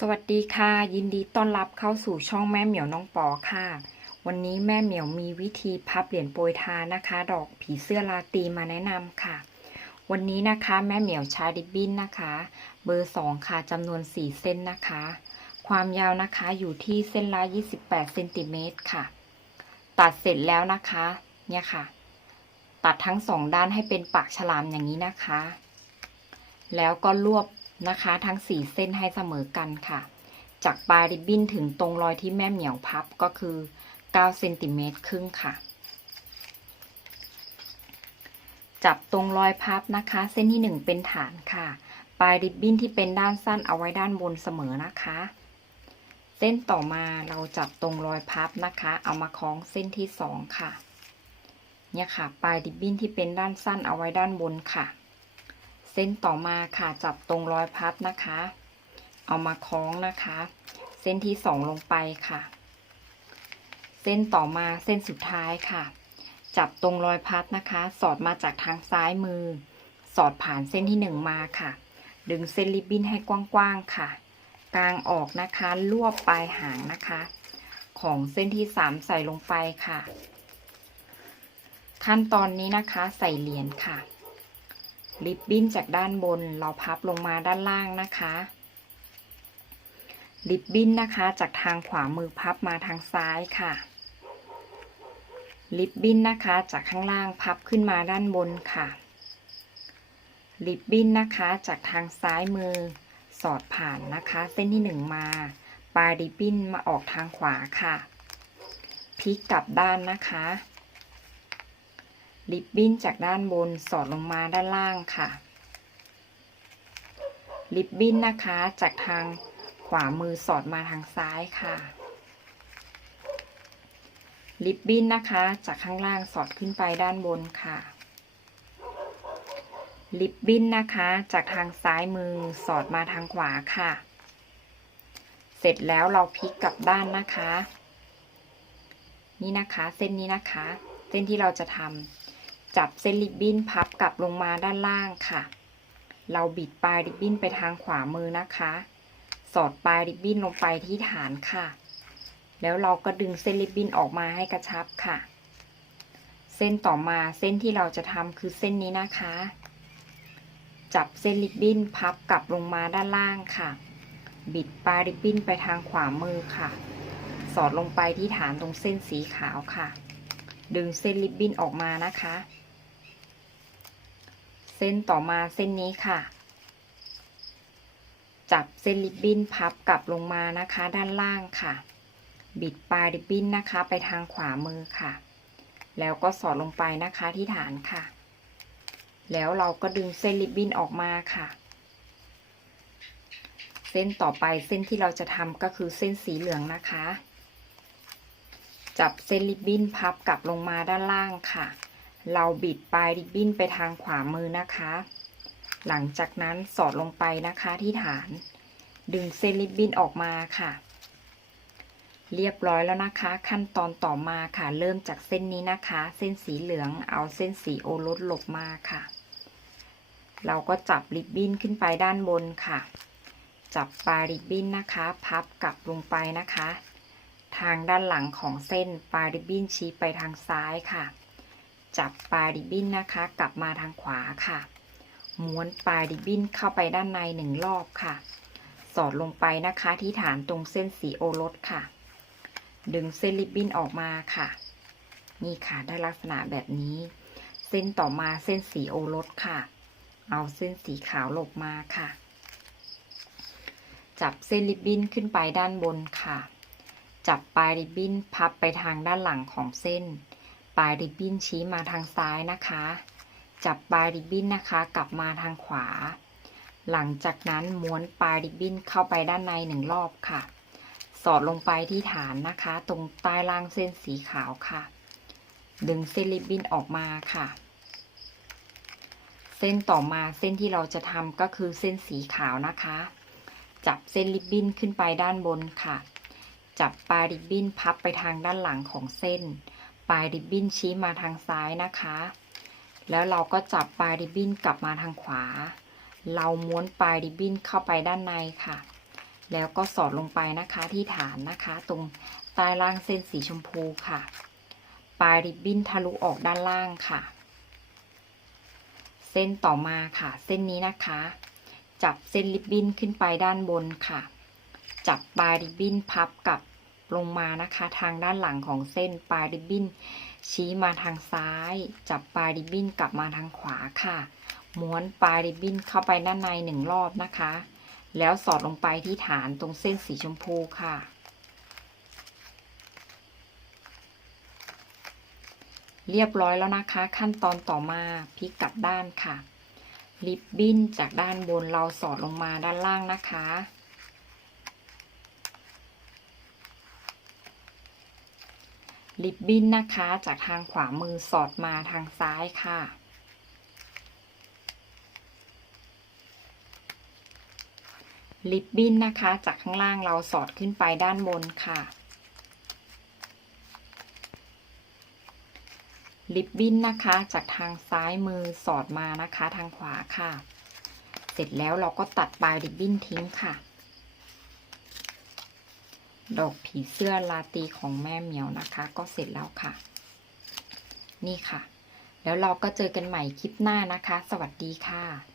สวัสดีค่ะ ยินดีต้อนรับเข้าสู่ช่องแม่เหมียวน้องปอค่ะ วันนี้แม่เหมียวมีวิธีพับเหรียญโปรยทานนะคะ ดอกผีเสื้อลาตีมาแนะนำค่ะ วันนี้นะคะแม่เหมียวใช้ริบบิ้นนะคะ เบอร์2ค่ะจำนวน4เส้นนะคะ ความยาวนะคะอยู่ที่เส้นละ28เซนติเมตรค่ะ ตัดเสร็จแล้วนะคะ เนี่ยค่ะ ตัดทั้งสองด้านให้เป็นปากฉลามอย่างนี้นะคะ แล้วก็รวบ นะคะ ทั้งสี่เส้นให้เสมอกันค่ะ จากปลายริบบิ้นถึงตรงรอยที่แม่เหมียวพับก็คือ9เซนติเมตรครึ่งค่ะ จับตรงรอยพับนะคะ เส้นที่ 1 เป็นฐานค่ะ ปลายริบบิ้นที่เป็นด้านสั้นเอาไว้ด้านบนเสมอนะคะ เส้นต่อมาเราจับตรงรอยพับนะคะ เอามาคล้องเส้นที่ 2 ค่ะ เนี่ยค่ะ ปลายริบบิ้นที่เป็นด้านสั้นเอาไว้ด้านบนค่ะ เส้นต่อมาค่ะจับตรงรอยพับนะคะ เอามาคล้องนะคะ เส้นที่สองลงไปค่ะ เส้นต่อมาเส้นสุดท้ายค่ะ จับตรงรอยพับนะคะ สอดมาจากทางซ้ายมือ สอดผ่านเส้นที่หนึ่งมาค่ะ ดึงเส้นริบบิ้นให้กว้างๆค่ะ กลางออกนะคะลวบปลายหางนะคะ ของเส้นที่สามใส่ลงไปค่ะ ขั้นตอนนี้นะคะใส่เหรียญค่ะ ริบบิ้นจากด้านบนเราพับลงมาด้านล่างนะคะ ริบบิ้นนะคะจากทางขวามือพับมาทางซ้ายค่ะ ริบบิ้นนะคะจากข้างล่างพับขึ้นมาด้านบนค่ะ ริบบิ้นนะคะจากทางซ้ายมือสอดผ่านนะคะ เส้นที่หนึ่งมา ปลายริบบิ้นมาออกทางขวาค่ะ พลิกกลับด้านนะคะ ริบบิ้นจากด้านบนสอดลงมาด้านล่างค่ะ ริบบิ้นนะคะจากทางขวามือสอดมาทางซ้ายค่ะ ริบบิ้นนะคะจากข้างล่างสอดขึ้นไปด้านบนค่ะ ริบบิ้นนะคะจากทางซ้ายมือสอดมาทางขวาค่ะ เสร็จแล้วเราพลิกกลับด้านนะคะ นี่นะคะเส้นนี้นะคะ เส้นที่เราจะทำ จับเส้นริบบิ้นพับกลับลงมาด้านล่างค่ะ เราบิดปลายริบบิ้นไปทางขวามือนะคะ สอดปลายริบบิ้นลงไปที่ฐานค่ะ แล้วเราก็ดึงเส้นริบบิ้นออกมาให้กระชับค่ะ เส้นต่อมาเส้นที่เราจะทำคือเส้นนี้นะคะ จับเส้นริบบิ้นพับกลับลงมาด้านล่างค่ะ บิดปลายริบบิ้นไปทางขวามือค่ะ สอดลงไปที่ฐานตรงเส้นสีขาวค่ะ ดึงเส้นริบบิ้นออกมานะคะ เส้นต่อมาเส้นนี้ค่ะ จับเส้นริบบิ้นพับกลับลงมานะคะด้านล่างค่ะ บิดปลายริบบิ้นนะคะ ไปทางขวามือค่ะ แล้วก็สอดลงไปนะคะที่ฐานค่ะ แล้วเราก็ดึงเส้นริบบิ้นออกมาค่ะ เส้นต่อไปเส้นที่เราจะทำก็คือเส้นสีเหลืองนะคะ จับเส้นริบบิ้นพับกลับลงมาด้านล่างค่ะ เราบิดปลายริบบิ้นไปทางขวามือนะคะ หลังจากนั้นสอดลงไปนะคะที่ฐาน ดึงเส้นริบบิ้นออกมาค่ะ เรียบร้อยแล้วนะคะ ขั้นตอนต่อมาค่ะ เริ่มจากเส้นนี้นะคะ เส้นสีเหลืองเอาเส้นสีโอรสหลบมาค่ะ เราก็จับริบบิ้นขึ้นไปด้านบนค่ะ จับปลายริบบิ้นนะคะ พับกลับลงไปนะคะ ทางด้านหลังของเส้นปลายริบบิ้นชี้ไปทางซ้ายค่ะ จับปลายริบบิ้นนะคะ กลับมาทางขวาค่ะ ม้วนปลายริบบิ้นเข้าไปด้านในหนึ่งรอบค่ะ สอดลงไปนะคะที่ฐานตรงเส้นสีโอรสค่ะ ดึงเส้นริบบิ้นออกมาค่ะ นี่ค่ะได้ลักษณะแบบนี้ เส้นต่อมาเส้นสีโอรสค่ะ เอาเส้นสีขาวหลบมาค่ะ จับเส้นริบบิ้นขึ้นไปด้านบนค่ะ จับปลายริบบิ้นพับไปทางด้านหลังของเส้น ปลายริบบิ้นชี้มาทางซ้ายนะคะ จับปลายริบบิ้นนะคะกลับมาทางขวา หลังจากนั้นม้วนปลายริบบิ้นเข้าไปด้านในหนึ่งรอบค่ะ สอดลงไปที่ฐานนะคะ ตรงใต้ล่างเส้นสีขาวค่ะ ดึงเส้นริบบิ้นออกมาค่ะ เส้นต่อมาเส้นที่เราจะทำก็คือเส้นสีขาวนะคะ จับเส้นริบบิ้นขึ้นไปด้านบนค่ะ จับปลายริบบิ้นพับไปทางด้านหลังของเส้น ปลายริบบิ้นชี้มาทางซ้ายนะคะ แล้วเราก็จับปลายริบบิ้นกลับมาทางขวา เราม้วนปลายริบบิ้นเข้าไปด้านในค่ะ แล้วก็สอดลงไปนะคะที่ฐานนะคะ ตรงใต้ล่างเส้นสีชมพูค่ะ ปลายริบบิ้นทะลุออกด้านล่างค่ะ เส้นต่อมาค่ะ เส้นนี้นะคะ จับเส้นริบบิ้นขึ้นไปด้านบนค่ะ จับปลายริบบิ้นพับกับ ลงมานะคะทางด้านหลังของเส้นปลายริบบิ้น ชี้มาทางซ้าย จับปลายริบบิ้นกลับมาทางขวาค่ะ ม้วนปลายริบบิ้นเข้าไปด้านในหนึ่งรอบนะคะ แล้วสอดลงไปที่ฐานตรงเส้นสีชมพูค่ะ เรียบร้อยแล้วนะคะ ขั้นตอนต่อมาพลิกกลับด้านค่ะ ริบบิ้นจากด้านบนเราสอดลงมาด้านล่างนะคะ ริบบิ้นนะคะ จากทางขวามือสอดมาทางซ้ายค่ะริบบิ้นนะคะ จากข้างล่างเราสอดขึ้นไปด้านบนค่ะริบบิ้นนะคะ จากทางซ้ายมือสอดมานะคะ ทางขวาค่ะ เสร็จแล้วเราก็ตัดปลายริบบิ้นทิ้งค่ะ ดอกผีเสื้อลาตีของแม่เหมียวนะคะ ก็เสร็จแล้วค่ะ นี่ค่ะ แล้วเราก็เจอกันใหม่คลิปหน้านะคะ สวัสดีค่ะ